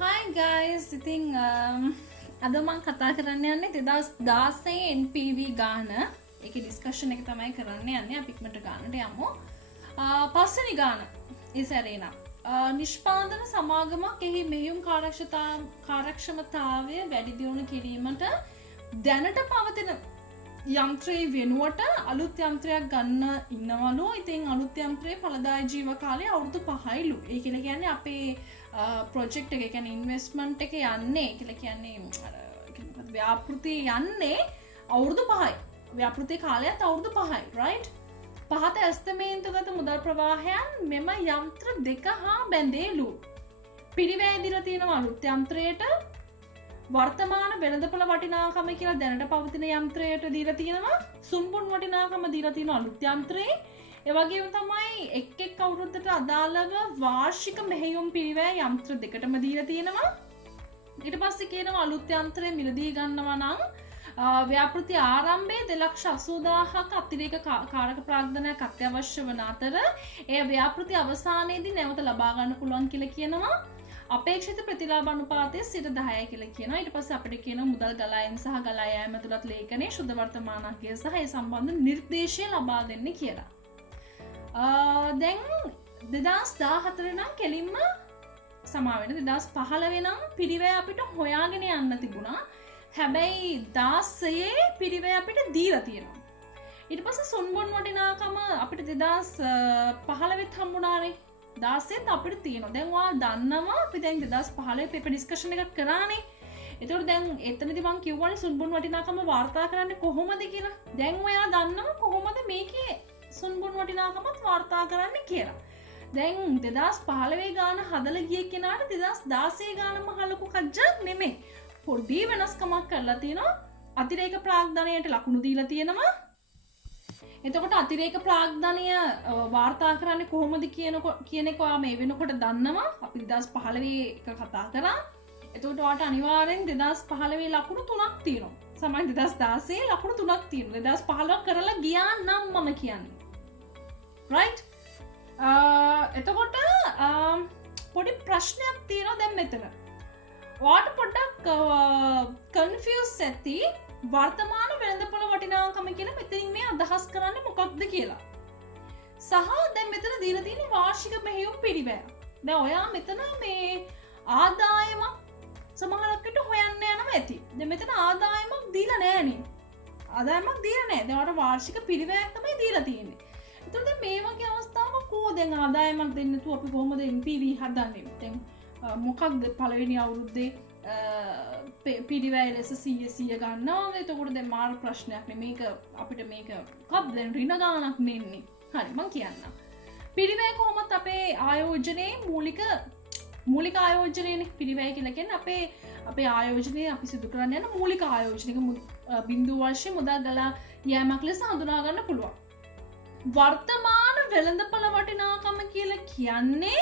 Hi guys, ඉතින් අද මම කතා කරන්න යන්නේ 2016 NPV ගාන. ඒකේ ඩිස්කෂන් එක තමයි කරන්න යන්නේ. අපි ඉක්මනට ගානට යමු. පස්වෙනි ගාන ඉසරේනා. නිෂ්පාදන සමාගමක් එහි මෙහෙයුම් කාර්යක්ෂමතාවය වැඩි දියුණු කිරීමට දැනට පවතින යන්ත්‍රයේ වෙනුවට අලුත් යන්ත්‍රයක් ගන්න ඉන්නවලු. ඉතින් අලුත් යන්ත්‍රයේ ඵලදායී ජීව කාලය අවුරුදු 5යිලු. ඒ කියලා කියන්නේ අපේ ප්‍රොජෙක්ට් එක කියන්නේ ඉන්වෙස්ට්මන්ට් එක යන්නේ කියලා කියන්නේ මොකද ව්‍යාපෘතිය යන්නේ අවුරුදු 5යි. ව්‍යාපෘතිය කාලයත් අවුරුදු 5යි, right? පහත ඇස්තමේන්තුගත මුදල් ප්‍රවාහයන් මෙම යන්ත්‍ර දෙක හා බැඳේලු. පිරිවැය දීලා තියෙනවා අලුත් යන්ත්‍රයට වර්තමාන වෙළඳපොළ වටිනාකම කියලා දැනට පවතින යන්ත්‍රයට දීලා තියෙනවා. සුන්බුන් වටිනාකම දීලා තියෙන අලුත් යන්ත්‍රේ. ඒ වගේම තමයි එක් අවුරුද්දට අදාළව වාර්ෂික මෙහෙයුම් පිරිවැය යන්ත්‍ර දෙකටම දීලා තියෙනවා. ඊට පස්සේ කියනවා අලුත් යන්ත්‍රය මිලදී ගන්නවා නම් ව්‍යාපෘති ආරම්භයේ 2,80,000ක අතිරේක කාරක ප්‍රාග්ධනයක් අත්‍යවශ්‍ය වන අතර ඒ ව්‍යාපෘති අවසානයේදී නැවත ලබා ගන්න පුළුවන් කියලා කියනවා. අපේක්ෂිත ප්‍රතිලාභ අනුපාතය 10% කියලා කියනවා. ඊට පස්සේ අපිට කියනවා මුදල් ගලායන සහ ගලා යාම ඇතුළත් ලේඛනයේ ශුද්ධ වර්තමානකය සහ ඒ සම්බන්ධ නිර්දේශය ලබා දෙන්න කියලා. දැන් 2014 නම් කෙලින්ම සමාවෙන 2015 නම් පිරිවැය අපිට හොයාගෙන යන්න තිබුණා. හැබැයි 16 පිරිවැය අපිට දීලා තියෙනවා. ඊට පස්සේ සුන්බුන් වටිනාකම අපිට 2015ත් හම්බුණානේ. 16ත් අපිට තියෙනවා. දැන් ඔයා දන්නවා අපි දැන් 2015 පේපර් ඩිස්කෂන් එකක් කරානේ. ඒතකොට දැන් එතනදී මම කිව්වනේ සුන්බුන් වටිනාකම වාර්තා කරන්නේ කොහොමද කියලා. දැන් ඔයා දන්නවා කොහොමද මේකේ සුන්බුන් වටිනාකමත් වාර්තා කරන්න කියලා. දැන් 2015 ගාන හදලා ගිය කෙනාට 2016 ගාන මහ ලොකු කජ්ජක් නෙමෙයි. පොඩි වෙනස්කමක් කරලා තියෙනවා. අතිරේක ප්‍රාග්ධනයට ලකුණු දීලා තියෙනවා. එතකොට අතිරේක ප්‍රාග්ධනය වාර්තා කරන්නේ කොහොමද කියන එක ඔයා මේ වෙනකොට දන්නවා. අපි 2015 එක කතා කරා. එතකොට ඔයාට අනිවාර්යෙන් 2015 ලකුණු 3ක් තියෙනවා. සමහර 2016 ලකුණු 3ක් තියෙනවා. 2015 කරලා ගියා නම් මම කියන්නේ. right? එතකොට පොඩි ප්‍රශ්නයක් තියෙනවා දැන් මෙතන. ඔයාට පොඩ්ඩක් කන්ෆියුස් ඇති වර්තමාන වෙළඳපොළ වටිනාකම කියලා මෙතනින් මේ අදහස් කරන්නේ මොකක්ද කියලා. සහ දැන් මෙතන දීලා තියෙන වාර්ෂික මෙහෙයුම් පිරිවැය. දැන් ඔයා මෙතන මේ ආදායමක් සමහරකට හොයන්න යනවා ඇති. දැන් මෙතන ආදායමක් දීලා නැහනේ. ආදායමක් දීලා නැහැ. දැන් ඔයාට වාර්ෂික පිරිවැයක් තමයි දීලා තියෙන්නේ. එතකොට දැන් මේ වගේ අවස්ථාවක කොහොමද දැන් ආදායමක් දෙන්න තු අපි කොහොමද NPV හදන්නේ? දැන් මොකක්ද පළවෙනි අවුරුද්දේ පිරිවැය ලෙස 100 ගන්නවා. එතකොට දැන් මාර ප්‍රශ්නයක් නේ මේක අපිට මේක මොකක්ද දැන් ඍණ ගානක් නෙන්නේ. හරි මම කියන්නම්. පිරිවැය කොහොමද අපේ ආයෝජනයේ මූලික ආයෝජනයනේ පිරිවැය කියලා කියන්නේ අපේ ආයෝජනය අපි සිදු කරන්න යන මූලික ආයෝජනික බිඳු වර්ෂයේ මුදල් ගලා යෑමක් ලෙස හඳුනා ගන්න පුළුවන්. වර්තමාන වෙළඳපොළ වටිනාකම කියලා කියන්නේ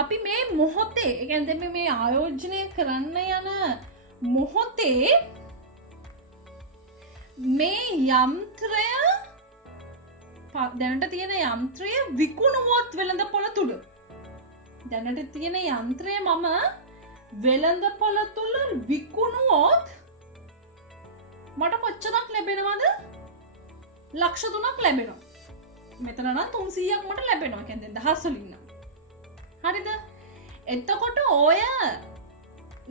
අපි මේ මොහොතේ ඒ කියන්නේ මේ ආයෝජනය කරන්න යන මොහොතේ මේ යන්ත්‍රය දැනට තියෙන යන්ත්‍රය විකුණුවොත් වෙළඳපොළ තුල දැනට තියෙන යන්ත්‍රය මම වෙළඳපොළ තුල විකුණුවොත් මට කොච්චරක් ලැබෙනවද? ලක්ෂ 3ක් ලැබෙනවා. මෙතන නම් 300ක් මට ලැබෙනවා. කියන්නේ දහස් වලින් නම්. හරිද? එතකොට ඔය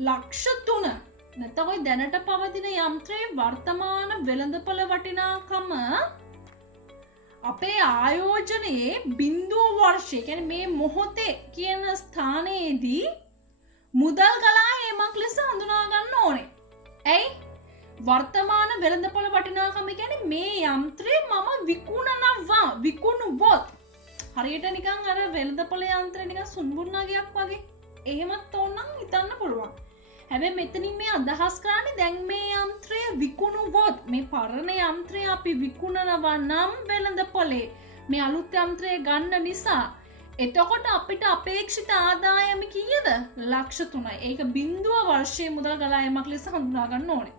ලක්ෂ 3 නැත්නම් ඔය දැනට පවතින යන්ත්‍රයේ වර්තමාන වෙළඳපොළ වටිනාකම අපේ ආයෝජනයේ බිඳුව වර්ෂය කියන්නේ මේ මොහොතේ කියන ස්ථානයේදී මුදල් ගලා ඒමක් ලෙස හඳුනා ගන්න ඕනේ. ඇයි? වර්තමාන වෙළඳපොළ වටිනාකම කියන්නේ මේ යන්ත්‍රය මම විකුණුවොත් හරියට නිකන් අර වෙළඳපොළ යන්ත්‍රය නිකන් සුන්බුන්නගයක් වගේ එහෙමත් ඕනනම් හිතන්න පුළුවන්. හැබැයි මෙතනින් මේ අදහස් කරන්නේ දැන් මේ යන්ත්‍රය විකුණුවොත් මේ පරණ යන්ත්‍රය අපි විකුණනවා නම් වෙළඳපොලේ මේ අලුත් යන්ත්‍රය ගන්න නිසා එතකොට අපිට අපේක්ෂිත ආදායම කීයද? ලක්ෂ 3යි. ඒක බිඳුව වර්ෂයේ මුදල් ගලා යෑමක් ලෙස හඳුනා ගන්න ඕනේ.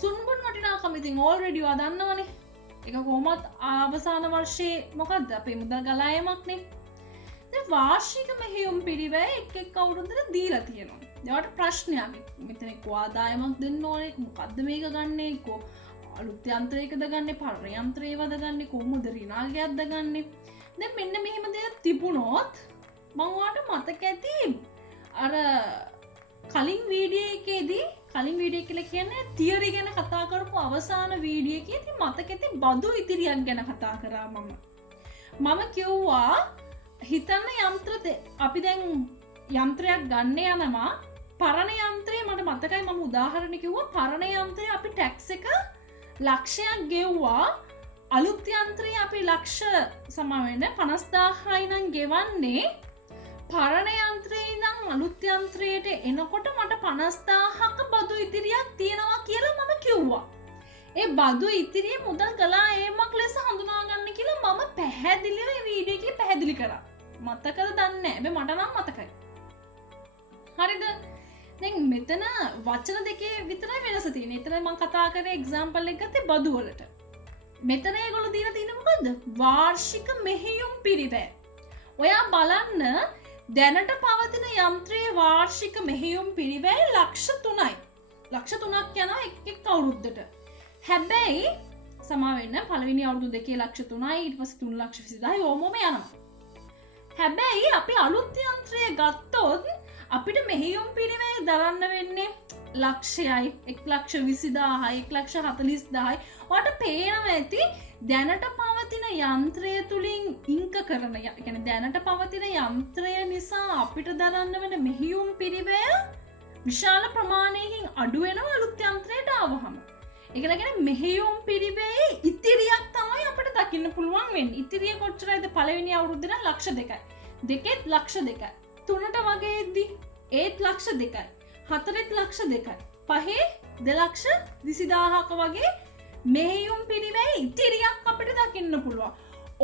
සුන්බුන් වටිනාකම ඉතින් already ඔයා දන්නවනේ. ඒක කොහොමත් අවසාන වර්ෂයේ මොකද්ද අපේ මුදල් ගලා යෑමක්නේ. වාර්ෂික මෙහෙයුම් පිරිවැය එක් අවුරුද්දට දීලා තියෙනවා. ඒවට ප්‍රශ්නයක්. මෙතන ආදායමක් දෙන්න ඕනේ. මොකද්ද මේක ගන්නෙ? අලුත් යන්ත්‍රයකද ගන්නෙ? පරණ යන්ත්‍රයේවද ගන්නෙ? කොහොමද ඍණාගයක්ද ගන්නෙ? දැන් මෙන්න මෙහෙම දෙයක් තිබුණොත් මම ඔයාලට මතක ඇති අර කලින් වීඩියෝ එකේදී කලින් වීඩියෝ එක කියලා කියන්නේ තියරි ගැන කතා කරපු අවසාන වීඩියෝ එකේදී මතක ඇති බදු ඉතිරියක් ගැන කතා කරා මම කිව්වා හිතන්න යන්ත්‍ර අපි දැන් යන්ත්‍රයක් ගන්න යනවා පරණ යන්ත්‍රය මට මතකයි මම උදාහරණ කිව්වා පරණ යන්ත්‍රය අපි ටැක්ස් එක ලක්ෂයක් ගෙව්වා අලුත් යන්ත්‍රය අපි ලක්ෂ සමවෙන්න 50000යි නම් ගෙවන්නේ පරණ යන්ත්‍රයේ ඉඳන් අලුත් යන්ත්‍රයට එනකොට මට 50000ක බදු ඉතිරියක් තියෙනවා කියලා මම කිව්වා. ඒ බදු ඉතිරිය මුදල් ගලා ඒමක් ලෙස හඳුනා ගන්න කියලා මම පැහැදිලිව මේ වීඩියෝ එකේ පැහැදිලි කරා. මතකද දන්නේ නැහැ. හැබැයි මට නම් මතකයි. හරිද? දැන් මෙතන වචන දෙකේ විතරයි වෙනස තියෙන්නේ. එතන මම කතා කරේ එක්සැම්පල් එක ගත්තේ බදු වලට. මෙතන ඒගොල්ලෝ දීලා තියෙන්නේ මොකද්ද? වාර්ෂික මෙහෙයුම් පිරිවැය. ඔයා බලන්න දැනට පවතින යන්ත්‍රයේ වාර්ෂික මෙහෙයුම් පිරිවැය ලක්ෂ 3යි. ලක්ෂ 3ක් යනවා එක් අවුරුද්දට. හැබැයි සමාවෙන්න පළවෙනි අවුරුදු දෙකේ ලක්ෂ 3යි ඊට පස්සේ 3,20,000යි ඕමම යනවා. හැබැයි අපි අලුත් යන්ත්‍රය ගත්තොත් අපිට මෙහෙයුම් පිරිවැය දරන්න වෙන්නේ ලක්ෂයයි 1,20,000යි 1,40,000යි. ඔයාලට පේනවා ඇති දැනට පවතින යන්ත්‍රය තුලින් ඉංක කරන يعني දැනට පවතින යන්ත්‍රය නිසා අපිට දරන්න වෙන මෙහෙයුම් පිරිවැය විශාල ප්‍රමාණයකින් අඩු වෙනවා අලුත් යන්ත්‍රයට ආවහම. ඒක කියන්නේ මෙහෙයුම් පිරිවැයේ ඉතිරියක් තමයි අපිට දකින්න පුළුවන් වෙන්නේ. ඉතිරිය කොච්චරයිද? පළවෙනි අවුරුද්දේ නම් ලක්ෂ 2යි. දෙකෙත් ලක්ෂ 2යි. තුනට වගේ එද්දි ඒත් ලක්ෂ 2යි. හතරෙත් ලක්ෂ 2යි. පහේ 2,20,000ක වගේ මෙහෙයුම් පිරිවැය ඉතිරියක් අපිට දකින්න පුළුවන්.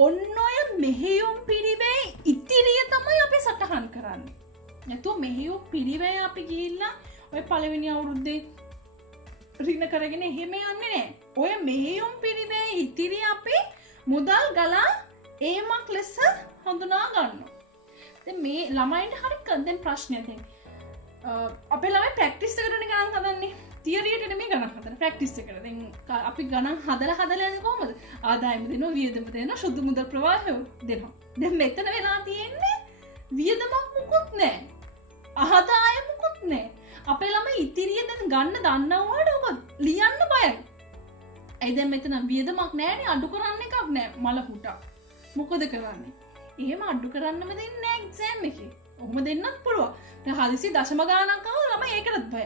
ඔන්න ඔය මෙහෙයුම් පිරිවැය ඉතිරිය තමයි අපි සටහන් කරන්නේ. නැතුව මෙහෙයුම් පිරිවැය අපි ගිහිල්ලා ඔය පළවෙනි අවුරුද්දේ ඍණ කරගෙන එහෙම යන්නේ නැහැ. ඔය මෙහෙයුම් පිරිවැය ඉතිරිය අපි මුදල් ගලා ඒමක් ලෙස හඳුනා ගන්නවා. දැන් මේ ළමයින්ට හරි දැන් ප්‍රශ්නයක් තියෙනවා. අපේ ළමයි ප්‍රැක්ටිස් එකකට ගණන් හදන්නේ. තියරියට නෙමෙයි ගණන් හදන්නේ ප්‍රැක්ටිස් එකට. දැන් අපි ගණන් හදලා යන්නේ කොහමද? ආදායම දෙනවා, වියදම දෙනවා, සුදු මුදල් ප්‍රවාහය දෙනවා. දැන් මෙතන වෙලා තියෙන්නේ වියදමක් මුකුත් නැහැ. ආදායම මුකුත් නැහැ. අපේ ළමයි ඉතිරිය දැන් ගන්න දන්නවට ඔබ ලියන්න බයයි. ඇයි දැන් මෙතන වියදමක් නැහැනේ අඩු කරන්න එකක් නැහැ මල හුටා. මොකද කරන්නේ? එහෙම අඩු කරන්නම දෙන්නේ නැහැ එක්සෑම් එකේ. ඔහොම දෙන්නත් පුළුවන්. දැන් හදිසි දශම ගානක් ආව ළමයි ඒකටත් බය.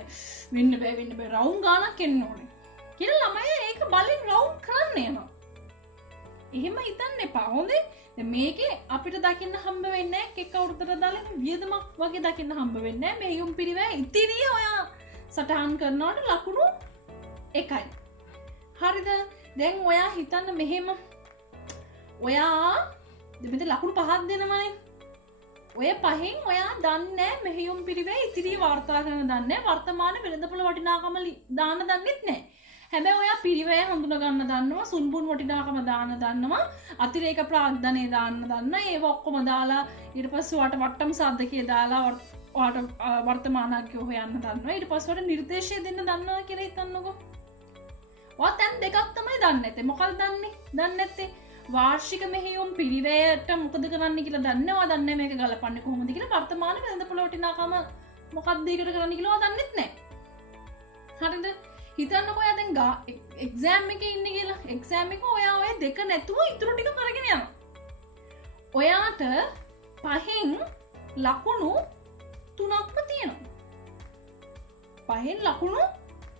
වෙන්න බෑ රවුම් ගානක් එන්න ඕනේ. කියලා ළමයි ඒක බලෙන් රවුම් කරන්න යනවා. එහෙම හිතන්න එපා. හොඳේ? දැන් මේකේ අපිට දකින්න හම්බ වෙන්නේ නැහැ එක් අවුරුද්දට දාලා වියදමක් වගේ දකින්න හම්බ වෙන්නේ නැහැ. මෙහෙයුම් පිරිවැය ඉතිරිය ඔයා සටහන් කරනවට ලකුණු 1යි. හරිද? දැන් ඔයා හිතන්න මෙහෙම ඔයා මෙතන ලකුණු 5ක් දෙනවනේ. ඔය පහෙන් ඔයා දන්නේ මෙහෙයුම් පිරිවැය ඉතිරිය වාර්තා කරන දන්නේ වර්තමාන වෙළඳපොළ වටිනාකම දාන්න දන්නෙත් නැහැ. හැබැයි ඔයා පිරිවැය හඳුනා ගන්න දන්නවා, සුන්බුන් වටිනාකම දාන්න දන්නවා, අතිරේක ප්‍රාග්ධනය දාන්න දන්නවා. ඒව ඔක්කොම දාලා ඊට පස්සේ ඔයාට වට්ටම් සාධකයේ දාලා ඔයාට වර්තමානඥය හොයන්න දන්නවා. ඊට පස්සේ ඔයාට නිර්දේශය දෙන්න දන්නවා කියලා හිතන්නකෝ. ඔයා දැන් දෙකක් තමයි දන්නේ නැත්තේ. මොකක්ද දන්නේ? දන්නේ නැත්තේ වාර්ෂික මෙහෙයුම් පිරිවැයට මොකද කරන්න කියලා දන්නවා. දන්නේ මේක ගලපන්නේ කොහොමද කියලා වර්තමාන වෙළඳපොළ වටිනාකම මොකක්ද ඒකට කරන්න කියලා ඔයා දන්නෙත් නැහැ. හරිද? හිතන්නකෝ ඔයා දැන් එක්සෑම් එකේ ඉන්නේ කියලා. එක්සෑම් එක ඔයා ඔය දෙක නැතුව ඉතුරු ටික කරගෙන යනවා. ඔයාට පහෙන් ලකුණු 3ක්ම තියෙනවා. පහෙන් ලකුණු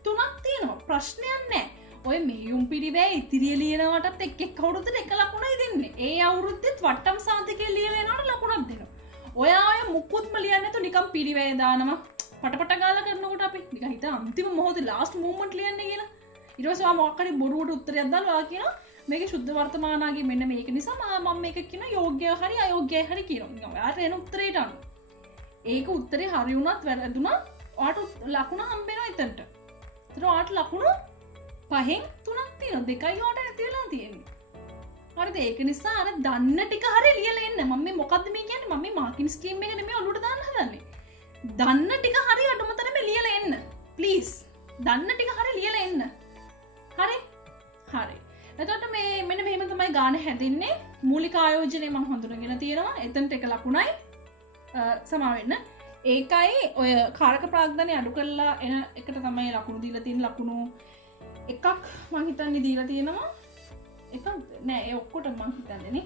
3ක් තියෙනවා. ප්‍රශ්නයක් නැහැ. ඔය මෙහෙයුම් පිරිවැය ඉතිරිය ලියනවටත් එක් අවුරුද්දට එක ලකුණයි දෙන්නේ. ඒ අවුරුද්දෙත් වට්ටම් සාධකයේ ලියලා යනවට ලකුණක් දෙනවා. ඔයා ඔය මුකුත්ම ලියන්නේ නැතුව නිකන් පිරිවැය දානවා. පටපට ගාලා කරනකොට අපි නිකන් හිත අන්තිම මොහොතේ ලාස්ට් මූමන්ට් ලියන්නේ කියලා. ඊට පස්සේ ආ මොකක් හරි බොරුවට උත්තරයක් දාලා ඔයා කියනවා මේකේ සුද්ධ වර්තමානාගේ මෙන්න මේක නිසා මම මේක කියන යෝග්‍ය හරි අයෝග්‍යයි හරි කියනවා. නිකන් ඔයාට එන උත්තරේට අනුව. ඒක උත්තරේ හරි වුණත් වැරදුණත් ඔයාට ලකුණ හම්බ වෙනවා එතනට. ඒතර ඔයාට ලකුණු 5න් 3ක් තියෙනවා. 2යි ඔයාට නැති වෙලා තියෙන්නේ. හරිද? ඒක නිසා අර දන්න ටික හරිය ලියලා එන්න. මම මේ මොකද්ද මේ කියන්නේ? මම මේ මාකින් ස්කීම් එක නෙමෙයි ඔලුවට දාන්න හදන්නේ. දන්න ටික හරිය අඩුමතරම ලියලා එන්න. ප්ලීස්. දන්න ටික හරිය ලියලා එන්න. හරි? හරි. එතකොට මේ මෙන්න මෙහෙම තමයි ගාන හැදෙන්නේ. මූලික ආයෝජනය මම හඳුනගෙන තියෙනවා. එතනට එක ලකුණයි. සමා වෙන්න. ඒකයි ඔය කාරක ප්‍රාග්ධනය අඩු කරලා එන එකට තමයි ලකුණු දීලා තියෙන ලකුණු එකක් මං හිතන්නේ දීලා තියෙනවා. එකක් නෑ ඒ ඔක්කොටම මං හිතන්නේ නේ.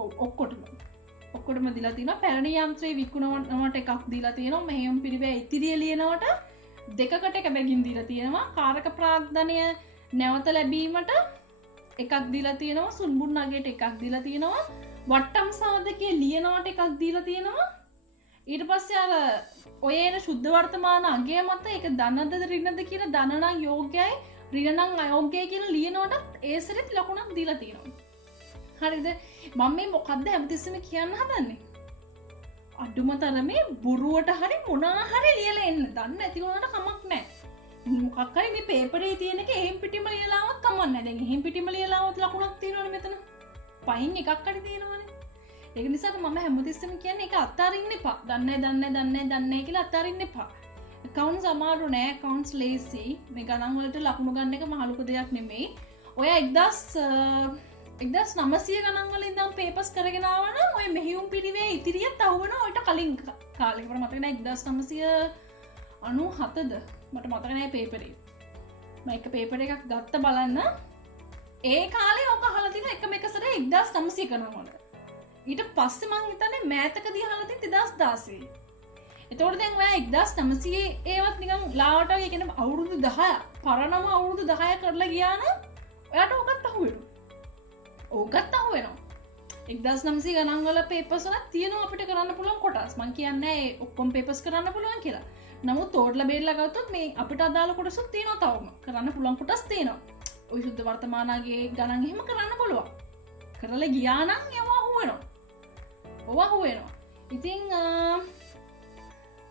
ඔව් ඔක්කොටම දීලා තියෙනවා. පැරණි යන්ත්‍රයේ විකුණනවට එකක් දීලා තියෙනවා. මෙහෙයුම් පිරිවැය ඉතිරිය ලියනවට දෙකකට එක බැගින් දීලා තියෙනවා. කාරක ප්‍රාග්ධනය නැවත ලැබීමට එකක් දීලා තියෙනවා. සුන්බුන් නගයට එකක් දීලා තියෙනවා. වට්ටම් සාධකයේ ලියනවට එකක් දීලා තියෙනවා. ඊට පස්සේ අර ඔය එන ශුද්ධ වර්තමාන අගය මත ඒක ධනද ඍණද කියලා ධන නම් යෝග්‍යයි ඍණ නම් අයෝග්‍යයි කියලා ලියනවට ඒ සැරේත් ලකුණක් දීලා තියෙනවා. හරිද? මම මේ මොකද්ද හැමතිස්සෙම කියන්න හදන්නේ? අඩුම තරමේ බොරුවට හරි මොනවා හරි ලියලා එන්න. දන්නේ නැති වුණාට කමක් නැහැ. මොකක් හරි මේ පේපරේ තියෙන එක එහෙම් පිටිම ලියලාවත් කමක් නැහැ. දැන් එහෙම් පිටිම ලියලාවත් ලකුණක් තියෙනවනේ මෙතන. පයින් එකක් හරි තියෙනවනේ. ඒක නිසා මම හැමතිස්සෙම කියන්නේ ඒක අත්හරින්න එපා. දන්නේ කියලා අත්හරින්න එපා. accounts අමාරු නෑ. accounts lazy. මේ ගණන් වලට ලකුණු ගන්න එක මහ ලොකු දෙයක් නෙමෙයි. ඔය 1900 ගණන් වල ඉඳන් papers කරගෙන ආවා නම් ඔය මෙහියුම් පිරිවේ ඉතිරියත් අහුවෙනවා ඔයිට කලින් කාලේ. මට මතක නෑ 1997ද මට මතක නෑ පේපරේ. මම එක පේපර් එකක් ගත්ත බලන්න. ඒ කාලේ ඔක අහලා තියෙන එකම එක සැරේ 1900 ගණන් වල. ඊට පස්සේ මං හිතන්නේ මෑතකදී අහලා තියෙන 2016. එතකොට දැන් ඔයා 1900 ඒවත් නිකන් ලාවට වගේ කියන අවුරුදු 10 පරණම අවුරුදු 10 කරලා ගියා නම් ඔයාට ඕකත් අහුවෙනවා. ඕකත් අහුවෙනවා. 1900 ගණන් වල පේපර්ස් වල තියෙනවා අපිට කරන්න පුළුවන් කොටස්. මං කියන්නේ ඒ ඔක්කොම පේපර්ස් කරන්න පුළුවන් කියලා. නමුත් තෝරලා බේරලා ගත්තොත් මේ අපිට අදාළ කොටසුත් තියෙනවා තවම. කරන්න පුළුවන් කොටස් තියෙනවා. ඔය සුද්ධ වර්තමානයේ ගණන් එහෙම කරන්න පුළුවන්. කරලා ගියා නම් ඒවා අහුවෙනවා. ඔවහුවෙනවා. ඉතිං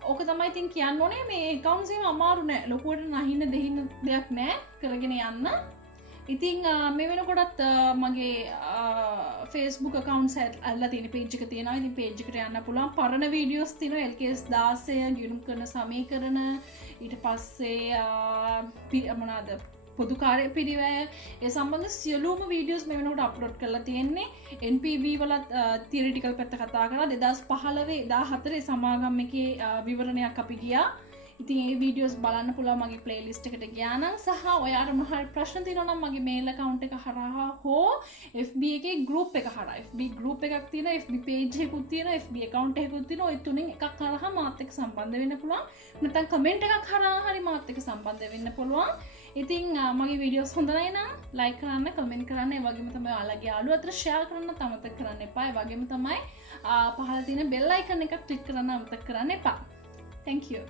ඕක තමයි ඉතින් කියන්න ඕනේ මේ එකවුන්සේම අමාරු නෑ. ලොකුවට නහින්න දෙහින්න දෙයක් නෑ කරගෙන යන්න. ඉතිං මේ වෙනකොටත් මගේ Facebook account ඇල්ලා තියෙන page එක තියෙනවා. ඉතින් page එකට යන්න පුළුවන්. පරණ videos තියෙනවා LKS 16 ගිණුම් කරන සමීකරණ ඊට පස්සේ මොනවාද පොදු කාර්ය පිරිවැය ඒ සම්බන්ධ සියලුම වීඩියෝස් මේ වෙනකොට අප්ලෝඩ් කරලා තියෙන්නේ. NPV වලත් තියරිටිකල් පැත්ත කතා කරලා 2015 14 සමාගම් එකේ විවරණයක් අපි ගියා. ඉතින් ඒ වීඩියෝස් බලන්න පුළුවන් මගේ ප්ලේලිස්ට් එකට ගියා නම් සහ ඔයාට මොනවා ප්‍රශ්න තියෙනවා නම් මගේ මේල් account එක හරහා හෝ FB එකේ group එක හරහා FB group එකක් තියෙනවා FB page එකකුත් තියෙනවා FB account එකකුත් තියෙනවා ඔය තුනෙන් එකක් හරහා මාත් එක්ක සම්බන්ධ වෙන්න පුළුවන්. නැත්නම් කමෙන්ට් එකක් හරහා හරි මාත් එක්ක සම්බන්ධ වෙන්න පුළුවන්. ඉතින් මගේ වීඩියෝස් හොඳ නම් ලයික් කරන්න කමෙන්ට් කරන්න ඒ වගේම තමයි ඔයාලගේ යාළුවෝ අතර ෂෙයා කරන්න අමතක කරන්න එපා. ඒ වගේම තමයි පහළ තියෙන බෙල් අයිකන් එක ක්ලික් කරන්න අමතක කරන්න එපා. Thank you.